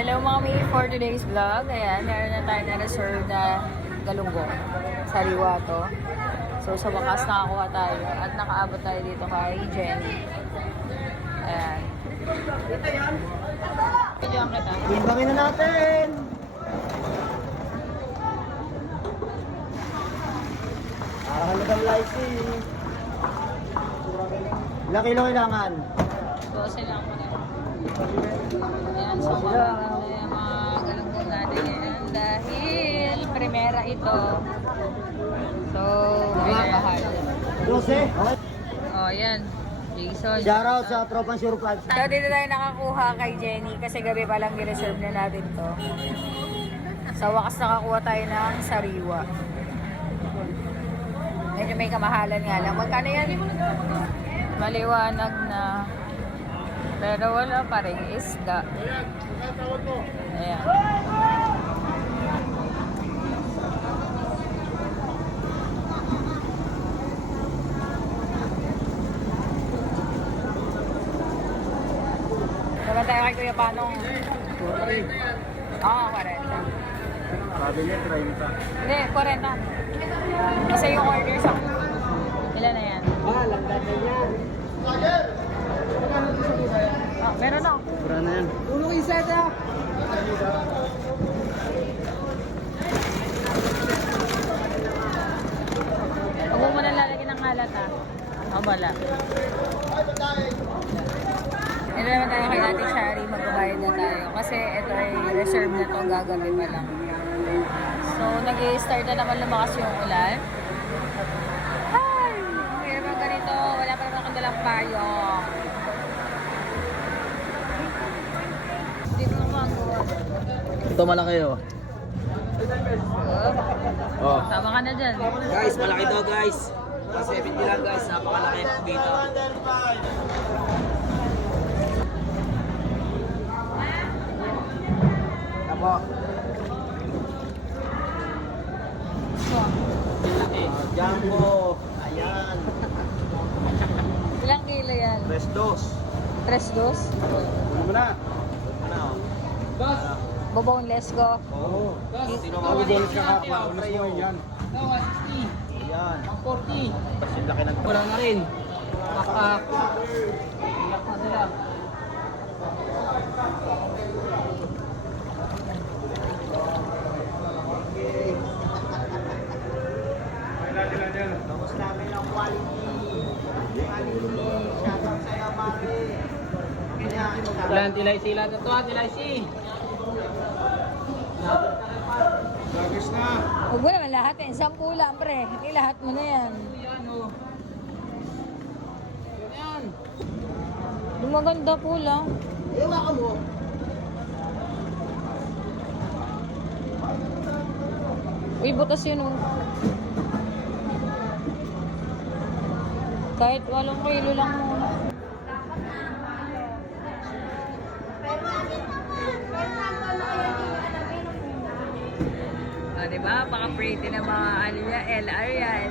Hello mga mi, for today's vlog. Ayan, meron na tayo na-reserve na galunggong. Sariwa to. So sa wakas nakakuha tayo at nakaabot tayo dito kay Jenny. Ayan. Diyan kita. Timbangin na natin! Para ng lighting. Ilang kilo kailangan? 12 lang muna. Ayan, so maganda yung mga galunggong natin ngayon dahil primera ito. So, medyo mahal. 12? Okay. Oh, ayan. Jason. Shoutout sa Tropang Sure Vlogs. So, dito tayo nakakuha kay Jenny kasi gabi pa lang i-reserve na natin to. Sa wakas nakakuha tayo ng sariwa. Medyo may kamahalan nga lang. Magkano yan? Maliwanag na. Pero wala pa rin isda. Ayan. Naman tayo kay Kuya Panong. Oo, 40. Sabi niya, 30. Hindi, 40. Kasi yung order sa... Ilan na yan? Langgan na yan. Ah, meron na. Pura na yan. Tulong isa na. Huwag mo na lalagyan ng halat ha. O bala. Ito naman tayo kay Ate Shari, magbabayad na tayo. Kasi ito ay reserve na to, gagabi pa lang. So, nag-i-start na naman lumakas yung ulan. Ay! Mayroon bang ganito? Wala pa naman akong dalang payong. Hindi mo magawa. Ito malaki oh. Oh. Tama ka na dyan. Guys, malaki to guys. 70 lang guys, napakalaki dito. Apo. Jumbo. Ayan. Ilang kilo yan? 3-2. 3 dos? Ano mo na? Ano? Boboneless ko. Oo. Sino Magugulit ka kapwa. Unas mo yan. 160, Ayan. 140. Kasi laki ng... Wala na rin. Iyak na sila. Tapos namin ang quality. Shoutout sa'yo, Mami. Wala, tilay sila na to, tilay si. Lagis na. Huwag mo naman lahat eh. 10 lang pre. Lahat mo na yan. Yan o. Yan. Yung maganda po lang. Ewa ka mo. Uy, butas yun oh. Kahit 8 kilo lang muna. Ah, diba? Baka pretty na mga ano niya, LR yan.